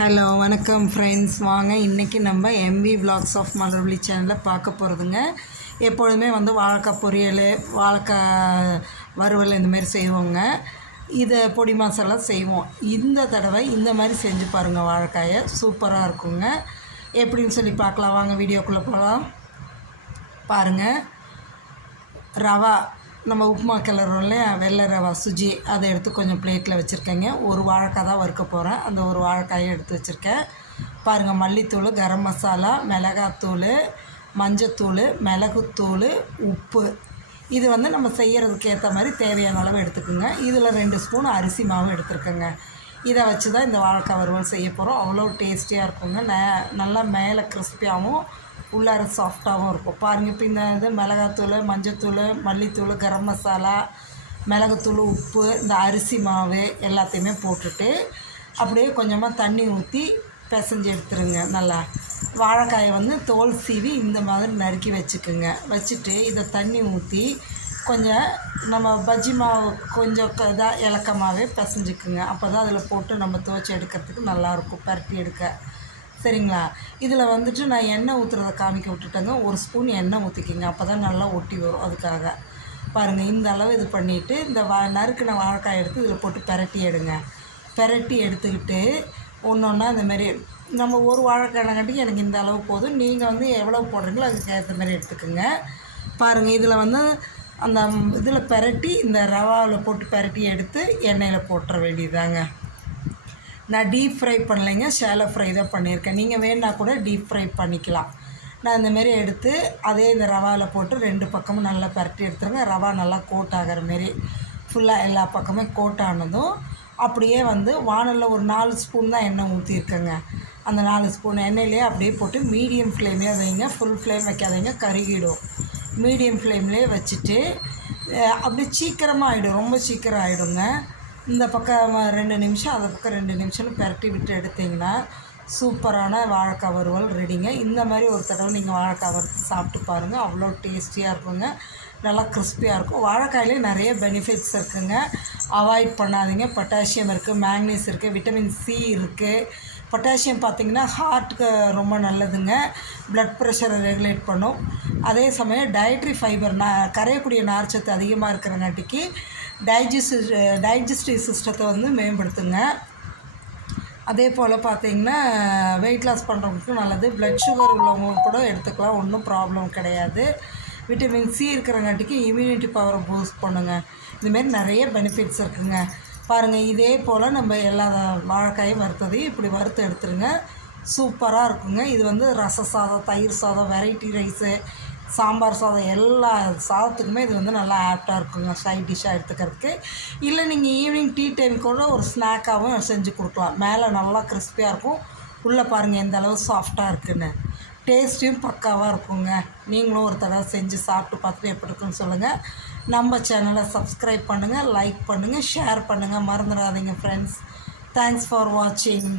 Hello வணக்கம் friends வாங்க இன்றைக்கி நம்ம எம்வி vlogs ஆஃப் மலர்வழி சேனலில் பார்க்க போகிறதுங்க எப்பொழுதுமே வந்து வாழைக்காய் பொரியல் வாழைக்காய் வறுவல் இந்த மாதிரி செய்வோங்க. இதை பொடி மசாலா செய்வோம். இந்த தடவை இந்த மாதிரி செஞ்சு பாருங்கள் வாழைக்காயை. சூப்பராக இருக்குங்க. எப்படின்னு சொல்லி பார்க்கலாம். வாங்க வீடியோக்குள்ளே போகலாம் பாருங்கள் ரவா நம்ம உப்புமா கிளறோம் இல்லையா? வெள்ளை ரவா சுஜி அதை எடுத்து கொஞ்சம் பிளேட்டில் வச்சுருக்கேங்க. ஒரு வாழைக்காய் தான் வறுக்க போகிறேன் அந்த ஒரு வாழைக்காயை எடுத்து வச்சுருக்கேன். பாருங்கள் மல்லித்தூள் கரம் மசாலா மிளகாத்தூள் மஞ்சத்தூள் மிளகுத்தூள் உப்பு. இது வந்து நம்ம செய்கிறதுக்கு ஏற்ற மாதிரி தேவையான அளவு எடுத்துக்கோங்க. இதில் ரெண்டு ஸ்பூன் அரிசி மாவு எடுத்துருக்கேங்க. இதை வச்சு தான் இந்த வாழைக்காய் வறுவல் செய்ய போகிறோம் அவ்வளோ டேஸ்டியாக இருக்குங்க. ந நல்லா மேலே கிறிஸ்பியாகவும் உள்ளார சாஃப்டாகவும் இருக்கும். பாருங்கள் இப்போ இந்த இது மிளகாத்தூள் மஞ்சத்தூள் மல்லித்தூள் கரம் மசாலா மிளகுத்தூள் உப்பு இந்த அரிசி மாவு எல்லாத்தையுமே போட்டுட்டு அப்படியே கொஞ்சமாக தண்ணி ஊற்றி பிசைஞ்சு எடுத்துருங்க நல்லா. வாழைக்காயை வந்து தோல் சீவி இந்த மாதிரி நறுக்கி வச்சுக்குங்க. வச்சுட்டு இதை தண்ணி ஊற்றி கொஞ்சம் நம்ம பஜ்ஜி மாவு கொஞ்சம் க- இதாக இலக்கமாகவே பிசைஞ்சுக்குங்க. அப்போ தான் அதில் போட்டு நம்ம துவச்சி எடுக்கிறதுக்கு நல்லாயிருக்கும் பரட்டி எடுக்க. சரிங்களா? இதில் வந்துட்டு நான் எண்ணெய் ஊற்றுறத காமிக்க விட்டுட்டேங்க. ஒரு ஸ்பூன் எண்ணெய் ஊற்றிக்கிங்க அப்போ தான் நல்லா ஒட்டி வரும் அதுக்காக. பாருங்கள் இந்த அளவு இது பண்ணிவிட்டு இந்த வா நறுக்கின வாழைக்காய் எடுத்து இதில் போட்டு பெரட்டி எடுங்க. பெரட்டி எடுத்துக்கிட்டு ஒன்று ஒன்றா இந்தமாரி நம்ம ஒரு வாழைக்காய்னாங்காட்டிக்கு எனக்கு இந்த அளவு போதும். நீங்கள் வந்து எவ்வளோ போடுறீங்களோ அதுக்கு ஏற்ற மாதிரி எடுத்துக்கோங்க. பாருங்கள் இதில் வந்து அந்த இதில் பெரட்டி இந்த ரவாவில் போட்டு பெரட்டி எடுத்து எண்ணெயில் போட்டுற வேண்டியதாங்க நான் டீப் ஃப்ரை பண்ணலைங்க சேலை ஃப்ரை தான் பண்ணியிருக்கேன். நீங்கள் வேணால் கூட டீப் ஃப்ரை பண்ணிக்கலாம். நான் இந்தமாரி எடுத்து அதே இந்த ரவாவில் போட்டு ரெண்டு பக்கமும் நல்லா பரட்டி எடுத்துருங்க. ரவா நல்லா கோட் ஆகிற மாரி. ஃபுல்லாக எல்லா பக்கமே கோட் ஆனதும் அப்படியே வந்து வானலில் ஒரு நாலு ஸ்பூன் தான் எண்ணெய் ஊற்றிருக்கேங்க அந்த நாலு ஸ்பூன் எண்ணெயிலே அப்படியே போட்டு மீடியம் ஃப்ளேமே வைங்க. ஃபுல் ஃப்ளேம் வைக்காதீங்க கருகிடும். மீடியம் ஃப்ளேம்லேயே வச்சுட்டு அப்படி அப்படியே சீக்கிரமாக ஆகிடும் ரொம்ப சீக்கிரம் ஆகிடுங்க இந்த பக்கம் ரெண்டு நிமிஷம் அந்த பக்கம் ரெண்டு நிமிஷம்னு பெரட்டி விட்டு எடுத்தீங்கன்னா சூப்பரான வாழைக்காய் வறுவல் ரெடிங்க இந்த மாதிரி ஒரு தடவை நீங்கள் வாழைக்காய் வறுத்து சாப்பிட்டு பாருங்கள் அவ்வளோ டேஸ்டியாக இருக்குங்க. நல்லா கிறிஸ்பியாக இருக்கும். வாழைக்காயிலே நிறைய பெனிஃபிட்ஸ் இருக்குங்க. அவாய்ட் பண்ணாதீங்க. பொட்டாசியம் இருக்குது மேக்னீஸ் இருக்குது விட்டமின் சி இருக்குது பொட்டாசியம் பார்த்திங்கன்னா ஹார்ட்டுக்கு ரொம்ப நல்லதுங்க. ப்ளட் ப்ரெஷரை ரெகுலேட் பண்ணும். அதே சமயம் டயட்ரி ஃபைபர் நா கரையக்கூடிய நார்ச்சத்து அதிகமாக இருக்கிறங்காட்டிக்கு டைஜஸ்ட் டைஜஸ்டிவ் சிஸ்டத்தை வந்து மேம்படுத்துங்க. அதே போல் பார்த்திங்கன்னா வெயிட் லாஸ் பண்ணுறவங்களுக்கும் நல்லது. ப்ளட் சுகர் உள்ளவங்க கூட எடுத்துக்கலாம். ஒன்றும் ப்ராப்ளம் கிடையாது. விட்டமின் சி இருக்கிறங்காட்டிக்கு இம்யூனிட்டி பவரை பூஸ்ட் பண்ணுங்க. இதுமாரி நிறைய பெனிஃபிட்ஸ் இருக்குதுங்க பாருங்கள் இதே போல் நம்ம எல்லா வாழைக்காயும் வறுத்ததையும் இப்படி வறுத்து எடுத்துருங்க. சூப்பராக இருக்குங்க. இது வந்து ரச சாதம் தயிர் சாதம் வெரைட்டி ரைஸு சாம்பார் சாதம் எல்லா சாதத்துக்குமே இது வந்து நல்லா ஆப்டாக இருக்குங்க சைட் டிஷ்ஷாக எடுத்துக்கிறதுக்கு. இல்லை நீங்கள் ஈவினிங் டீ டைம் கூட ஒரு ஸ்நாக்காகவும் செஞ்சு கொடுக்கலாம். மேலே நல்லா கிறிஸ்பியாக இருக்கும். உள்ளே பாருங்கள் எந்த அளவு சாஃப்டாக இருக்குன்னு. டேஸ்ட்டும் பக்காவாக இருக்குங்க. நீங்களும் ஒரு தடவை செஞ்சு சாப்பிட்டு பார்த்துட்டு எப்படி இருக்குன்னு சொல்லுங்கள் நம்ம சேனலை சப்ஸ்கிரைப் பண்ணுங்கள் லைக் பண்ணுங்கள் ஷேர் பண்ணுங்கள் மறந்துடாதீங்க ஃப்ரெண்ட்ஸ் தேங்க்ஸ் ஃபார் வாட்சிங்